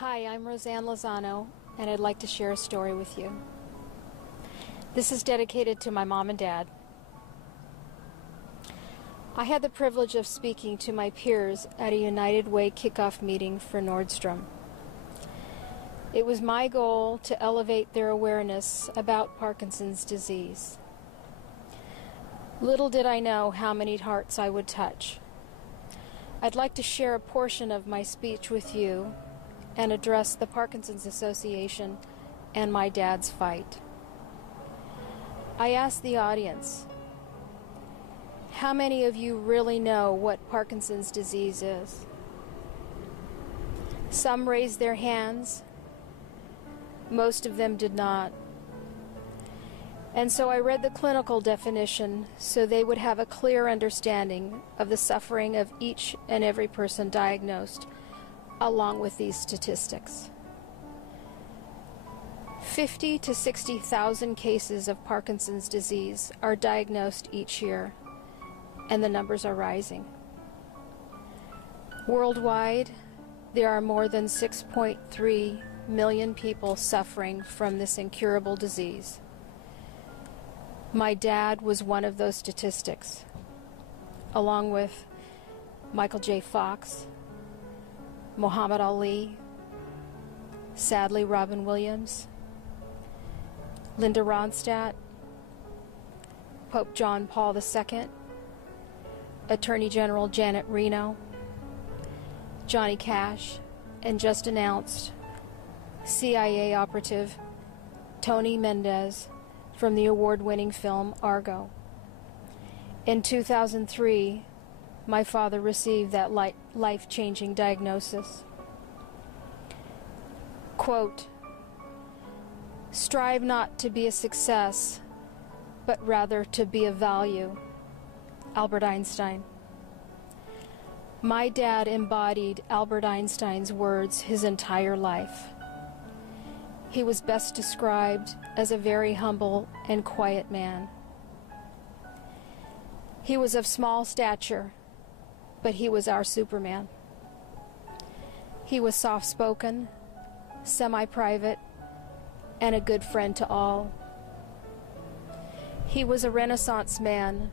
Hi, I'm Lozano, and I'd like to share a story with you. This is dedicated to my mom and dad. I had the privilege of speaking to my peers at a United Way kickoff meeting for Nordstrom. It was my goal to elevate their awareness about Parkinson's disease. Little did I know how many hearts I would touch. I'd like to share a portion of my speech with you and address the Parkinson's Association and my dad's fight. I asked the audience, how many of you really know what Parkinson's disease is? Some raised their hands. Most of them did not. And so I read the clinical definition so they would have a clear understanding of the suffering of each and every person diagnosed, along with these statistics. 50 to 60,000 cases of Parkinson's disease are diagnosed each year, and the numbers are rising. Worldwide, there are more than 6.3 million people suffering from this incurable disease. My dad was one of those statistics, along with Michael J. Fox, Muhammad Ali, sadly Robin Williams, Linda Ronstadt, Pope John Paul II, Attorney General Janet Reno, Johnny Cash, and just announced CIA operative Tony Mendez from the award-winning film Argo. In 2003, my father received that life-changing diagnosis. Quote, "Strive not to be a success, but rather to be of value." Albert Einstein. My dad embodied Albert Einstein's words his entire life. He was best described as a very humble and quiet man. He was of small stature, but he was our Superman. He was soft-spoken, semi-private, and a good friend to all. He was a Renaissance man,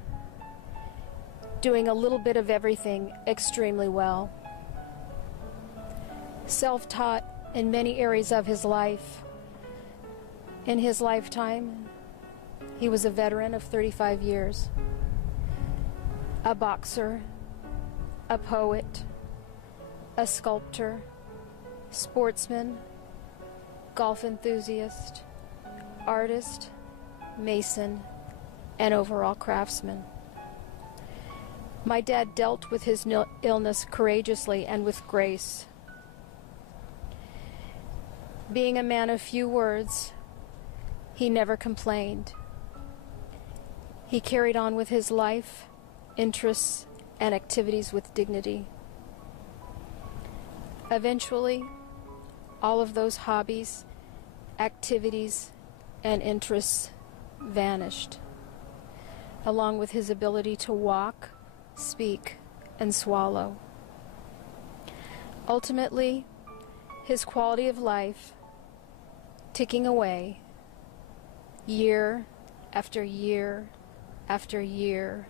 doing a little bit of everything extremely well. Self-taught in many areas of his life. In his lifetime, he was a veteran of 35 years, a boxer, a poet, a sculptor, sportsman, golf enthusiast, artist, mason, and overall craftsman. My dad dealt with his illness courageously and with grace. Being a man of few words, he never complained. He carried on with his life, interests, and activities with dignity. Eventually, all of those hobbies, activities, and interests vanished, along with his ability to walk, speak, and swallow. Ultimately, his quality of life ticking away, year after year after year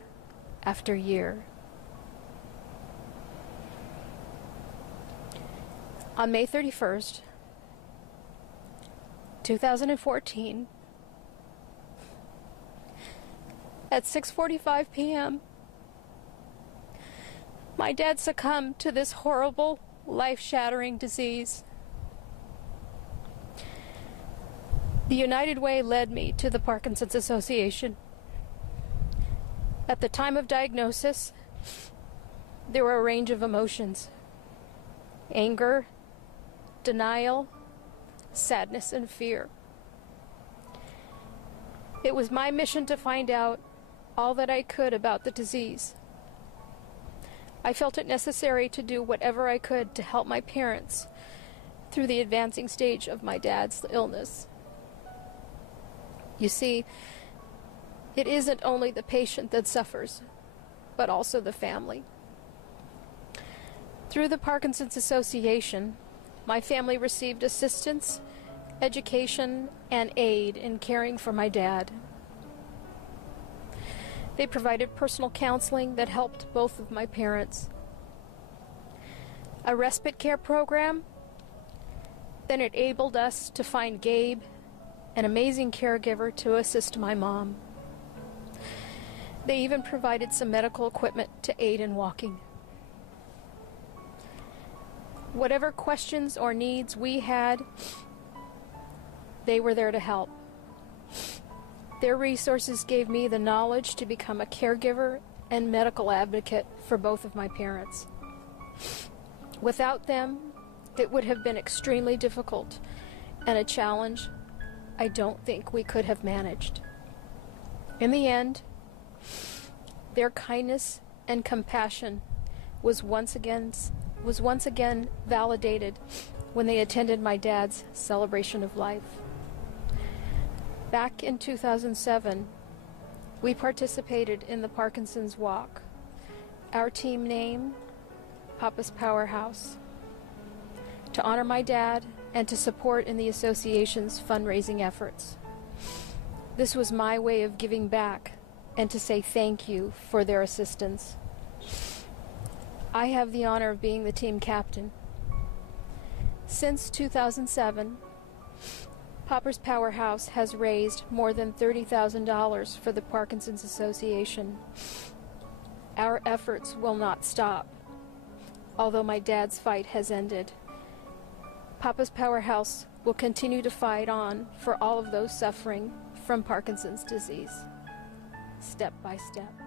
after year. On May 31st, 2014, at 6:45 p.m., my dad succumbed to this horrible, life-shattering disease. The United Way led me to the Parkinson's Association. At the time of diagnosis, there were a range of emotions: anger, denial, sadness, and fear. It was my mission to find out all that I could about the disease. I felt it necessary to do whatever I could to help my parents through the advancing stage of my dad's illness. You see, it isn't only the patient that suffers, but also the family. Through the Parkinson's Association, My family received assistance, education, and aid in caring for my dad. They provided personal counseling that helped both of my parents. A respite care program that enabled us to find Gabe, an amazing caregiver, to assist my mom. They even provided some medical equipment to aid in walking. Whatever questions or needs we had, they were there to help. Their resources gave me the knowledge to become a caregiver and medical advocate for both of my parents. Without them, it would have been extremely difficult and a challenge I don't think we could have managed. In the end, their kindness and compassion was once again validated when they attended my dad's celebration of life. Back in 2007, we participated in the Parkinson's Walk. Our team name, Papa's Powerhouse, to honor my dad and to support in the association's fundraising efforts. This was my way of giving back and to say thank you for their assistance. I have the honor of being the team captain. Since 2007, Papa's Powerhouse has raised more than $30,000 for the Parkinson's Association. Our efforts will not stop, although my dad's fight has ended. Papa's Powerhouse will continue to fight on for all of those suffering from Parkinson's disease, step by step.